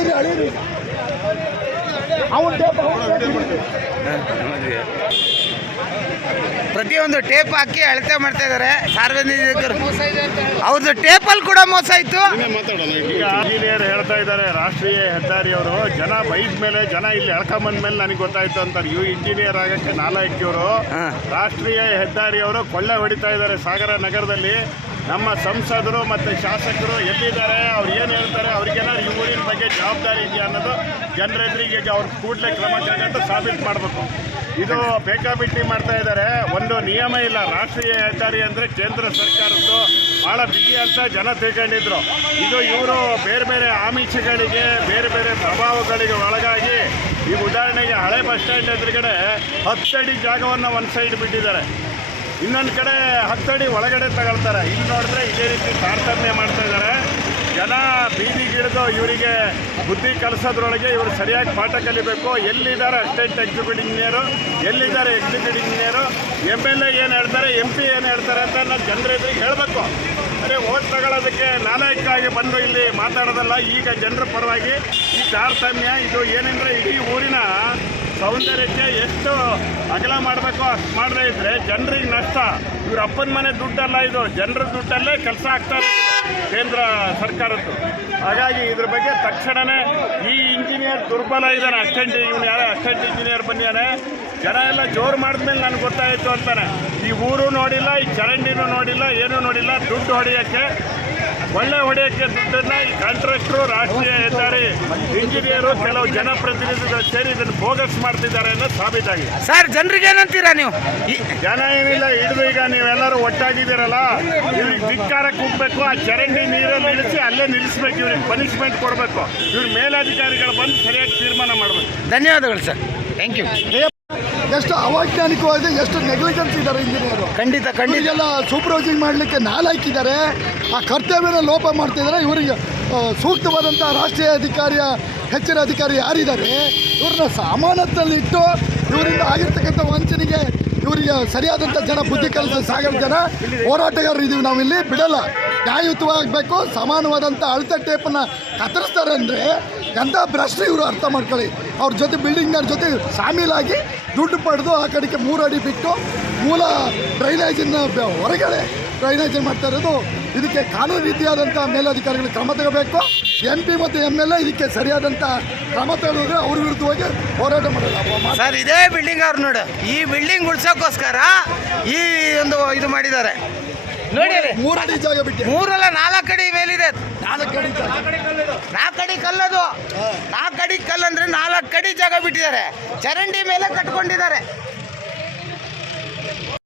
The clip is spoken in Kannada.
அழியுது அழியுது அவன் டேப் ಪ್ರತಿಯೊಂದು ಟೇಪ್ ಹಾಕಿ ಅಳತೆ ಮಾಡ್ತಾ ಇದ್ದಾರೆ ಸಾರ್ವಜನಿಕರು. ಅವ್ರದ್ದು ಟೇಪಲ್ಲಿ ಕೂಡ ಮೋಸ ಆಯ್ತು. ಈಗ ಇಂಜಿನಿಯರ್ ಹೇಳ್ತಾ ಇದ್ದಾರೆ ರಾಷ್ಟ್ರೀಯ ಹೆದ್ದಾರಿಯವರು ಜನ ಬೈದ ಮೇಲೆ ಜನ ಇಲ್ಲಿ ಎಳ್ಕೊಂಬಂದ ಮೇಲೆ ನನಗೆ ಗೊತ್ತಾಯ್ತು ಅಂತಾರೆ. ಇವು ಇಂಜಿನಿಯರ್ ಆಗಕ್ಕೆ ನಾಲಾಯಕ್ಕಿವರು ಹಾ. ರಾಷ್ಟ್ರೀಯ ಹೆದ್ದಾರಿಯವರು ಕೊಳ್ಳೆ ಹೊಡಿತಾ ಇದ್ದಾರೆ ಸಾಗರ ನಗರದಲ್ಲಿ. ನಮ್ಮ ಸಂಸದರು ಮತ್ತು ಶಾಸಕರು ಎಲ್ಲಿದ್ದಾರೆ ಅವ್ರು ಏನು ಹೇಳ್ತಾರೆ ಅವ್ರಿಗೇನಾದ್ರು ಈ ಊರಿನ ಬಗ್ಗೆ ಜವಾಬ್ದಾರಿ ಇದೆಯಾ ಅನ್ನೋದು ಜನರ ಈಗ ಅವ್ರ ಕೂಡಲೇ ಕ್ರಮ ಕೈಗೊಂಡು ಸಾಬೀತು ಮಾಡಬೇಕು. ಇದು ಬೇಕಾಬಿಟ್ಟಿ ಮಾಡ್ತಾ ಇದ್ದಾರೆ ಒಂದು ನಿಯಮ ಇಲ್ಲ. ರಾಷ್ಟ್ರೀಯ ಹೆದ್ದಾರಿ ಅಂದರೆ ಕೇಂದ್ರ ಸರ್ಕಾರದ್ದು ಭಾಳ ಬಿಗಿ ಅಂತ ಜನ ತಿಳ್ಕೊಂಡಿದ್ರು. ಇದು ಇವರು ಬೇರೆ ಬೇರೆ ಆಮಿಷಗಳಿಗೆ, ಬೇರೆ ಬೇರೆ ಪ್ರಭಾವಗಳಿಗೆ ಒಳಗಾಗಿ ಈ ಉದಾಹರಣೆಗೆ ಹಳೆ ಬಸ್ ಸ್ಟ್ಯಾಂಡ್ ಎದುರುಗಡೆ ಹತ್ತಡಿ ಜಾಗವನ್ನು ಒಂದು ಸೈಡ್ ಬಿಟ್ಟಿದ್ದಾರೆ. ಇನ್ನೊಂದು ಕಡೆ ಹತ್ತಡಿ ಒಳಗಡೆ ತಗೊಳ್ತಾರೆ. ಇಲ್ಲಿ ನೋಡಿದ್ರೆ ಇದೇ ರೀತಿ ತಾರತಮ್ಯ ಮಾಡ್ತಾ ಇದ್ದಾರೆ ಜನ ಬೀದಿಗಿಳಿದು ಇವರಿಗೆ ಬುದ್ಧಿ ಕಲಿಸೋದ್ರೊಳಗೆ ಇವರು ಸರಿಯಾಗಿ ಪಾಠ ಕಲಿಬೇಕು. ಎಲ್ಲಿದ್ದಾರೆ ಅಸ್ಟೆಂಟ್ ಎಕ್ಸಿಕ್ಯೂಟಿವ್ ಇಂಜಿನಿಯರು ಎಲ್ಲಿದ್ದಾರೆ executive engineer M L A ಏನು ಹೇಳ್ತಾರೆ ಎಂ ಪಿ ಏನು ಹೇಳ್ತಾರೆ ಅಂತ ನಾವು ಜನರ ಎದುರಿಗೆ ಹೇಳಬೇಕು. ಅದೇ ಓಟ್ ತಗೊಳ್ಳೋದಕ್ಕೆ ನಾಲಾಯಕ್ಕಾಗಿ ಬಂದು ಇಲ್ಲಿ ಮಾತಾಡೋದಲ್ಲ, ಈಗ ಜನರ ಪರವಾಗಿ ಈ ತಾರತಮ್ಯ, ಇದು ಏನಂದರೆ ಇಡೀ ಊರಿನ ಸೌಂದರ್ಯಕ್ಕೆ ಎಷ್ಟು ಅಗಲ ಮಾಡಬೇಕು ಅಷ್ಟು ಮಾಡದೇ ಇದ್ದರೆ ಜನರಿಗೆ ನಷ್ಟ. ಇವ್ರ ಅಪ್ಪನ ಮನೆ ದುಡ್ಡಲ್ಲ ಇದು, ಜನರ ದುಡ್ಡಲ್ಲೇ ಕೆಲಸ ಆಗ್ತಾ ಕೇಂದ್ರ ಸರ್ಕಾರದ್ದು. ಹಾಗಾಗಿ ಇದ್ರ ಬಗ್ಗೆ ತಕ್ಷಣವೇ ಈ ಇಂಜಿನಿಯರ್ ದುರ್ಬಲ ಇದ್ದಾನೆ ಅಸ್ಟೆಂಟ್ ಇವನು ಯಾರೋ ಅಸ್ಟೆಂಟ್ ಇಂಜಿನಿಯರ್ ಬಂದಿದ್ದಾನೆ ಜನ ಎಲ್ಲ ಜೋರು ಮಾಡಿದ್ಮೇಲೆ ನನಗೆ ಗೊತ್ತಾಯಿತು ಅಂತಾನೆ. ಈ ಊರು ನೋಡಿಲ್ಲ, ಈ ಚರಂಡಿನೂ ನೋಡಿಲ್ಲ, ಏನೂ ನೋಡಿಲ್ಲ, ದುಡ್ಡು ಹೊಡೆಯೋಕ್ಕೆ ಒಳ್ಳೆ ಹೊಡೆಯೋಕ್ಕೆ ದುಡ್ಡನ್ನ ಕಾಂಟ್ರಾಕ್ಟ್ರು ರಾಷ್ಟ್ರೀಯ ಹೆದ್ದಾರಿ ಇಂಜಿನಿಯರು ಕೆಲವು ಜನಪ್ರತಿನಿಧಿಗಳು ಸೇರಿ ಇದನ್ನು ಬೋಗಸ್ ಮಾಡ್ತಿದ್ದಾರೆ ಅನ್ನೋದು ಸಾಬೀತಾಗಿದೆ. ಸರ್ ಜನರಿಗೆ ಏನಂತೀರಾ ನೀವು? ಜನ ಏನಿಲ್ಲ ಹಿಡಿದು ಈಗ ನೀವೆಲ್ಲರೂ ಒಟ್ಟಾಗಿದ್ದೀರಲ್ಲ ಇವ್ರಿಗೆ ಧಿಕ್ಕಾರ ಹೋಗ್ಬೇಕು ಆ ಚರಂಡಿ ನೀರಲ್ಲಿ ನಿಲ್ಲಿಸಿ ಅಲ್ಲೇ ನಿಲ್ಲಿಸ್ಬೇಕು ಇವ್ರಿಗೆ ಪನಿಷ್ಮೆಂಟ್ ಕೊಡಬೇಕು. ಇವ್ರ ಮೇಲಧಿಕಾರಿಗಳು ಬಂದು ಸರಿಯಾಗಿ ತೀರ್ಮಾನ ಮಾಡಬೇಕು. ಧನ್ಯವಾದಗಳು ಸರ್. ಥ್ಯಾಂಕ್ ಯು ಎಷ್ಟು ಅವೈಜ್ಞಾನಿಕವಾಗಿದೆ ಎಷ್ಟು ನೆಗ್ಲಿಜೆನ್ಸ್ ಇದ್ದಾರೆ ಇಂಜಿನಿಯರು ಖಂಡಿತ ಖಂಡಿತ. ಎಲ್ಲ ಸೂಪರ್ವೈಸಿಂಗ್ ಮಾಡಲಿಕ್ಕೆ ಹಾಕಿದ್ದಾರೆ. ಆ ಕರ್ತವ್ಯನ ಲೋಪ ಮಾಡ್ತಿದ್ದಾರೆ ಇವರಿಗೆ ಸೂಕ್ತವಾದಂಥ ರಾಷ್ಟ್ರೀಯ ಅಧಿಕಾರಿಯ ಹೆಚ್ಚಿನ ಅಧಿಕಾರಿ ಯಾರಿದ್ದಾರೆ? ಇವ್ರನ್ನ ಸಾಮಾನತಲ್ಲಿ ಇಟ್ಟು ಇವರಿಂದ ಆಗಿರ್ತಕ್ಕಂಥ ವಂಚನೆಗೆ ಇವರಿಗೆ ಸರಿಯಾದಂಥ ಜನ ಬುದ್ಧಿ ಕಲಿಸ ಸಾಗರ ಜನ ಹೋರಾಟಗಾರರು ಇದೀವಿ ನಾವಿಲ್ಲಿ. ಬಿಡಲ್ಲ. ನ್ಯಾಯಯುತವಾಗಬೇಕು ಸಮಾನವಾದಂಥ ಅಳತೆ ಟೇಪನ್ನು ಕತ್ತರಿಸ್ತಾರೆ ಅಂದರೆ ಎಂಥ ಭ್ರಷ್ಟ ಇವರು ಅರ್ಥ ಮಾಡ್ಕೊಳ್ಳಿ. ಅವ್ರ ಜೊತೆ ಬಿಲ್ಡಿಂಗ್ನವ್ರ ಜೊತೆ ಸಾಮೀಲಾಗಿ ದುಡ್ಡು ಪಡೆದು ಆ ಕಡೆಗೆ ಮೂರು ಅಡಿ ಬಿಟ್ಟು ಮೂಲ ಡ್ರೈನೇಜನ್ನು ಹೊರಗಡೆ ಡ್ರೈನೇಜನ್ನು ಮಾಡ್ತಾ ಇರೋದು. ಇದಕ್ಕೆ ಕಾನೂನು ರೀತಿಯಾದಂಥ ಮೇಲಧಿಕಾರಿಗಳು ಕ್ರಮ ತಗೋಬೇಕು. ಎಂ ಪಿ ಮತ್ತು ಎಂ ಎಲ್ ಎ ಇದಕ್ಕೆ ಸರಿಯಾದಂಥ ಕ್ರಮ ತಗೊಳ್ಳೋದ್ರೆ ಅವ್ರ ವಿರುದ್ಧವಾಗಿ ಹೋರಾಟ ಮಾಡೋದು ಸರ್, ಇದೇ ಬಿಲ್ಡಿಂಗ್ ಅವ್ರು ನೋಡು. ಈ ಬಿಲ್ಡಿಂಗ್ ಉಳಿಸೋಕ್ಕೋಸ್ಕರ ಈ ಒಂದು ಇದು ಮಾಡಿದ್ದಾರೆ. ನೋಡಿ. ಮೂರು ಅಡಿ ಜಾಗ ಬಿಟ್ಟು. ಮೂರಲ್ಲ ನಾಲ್ಕು ಅಡಿ ಮೇಲಿದೆ. ನಾಲ್ಕು ಅಡಿ ಜಾಗ ನಾಲ್ಕು ಅಡಿ ಕಲ್ಲದು. ನಾಲ್ಕು ಅಡಿ ನಾಲ್ಕಡಿ ನಾಲ್ಕು ಅಡಿ ಜಾಗ ಬಿಟ್ಟಿದ್ದಾರೆ. ಚರಂಡಿ ಮೇಲೆ ಕಟ್ಕೊಂಡಿದ್ದಾರೆ.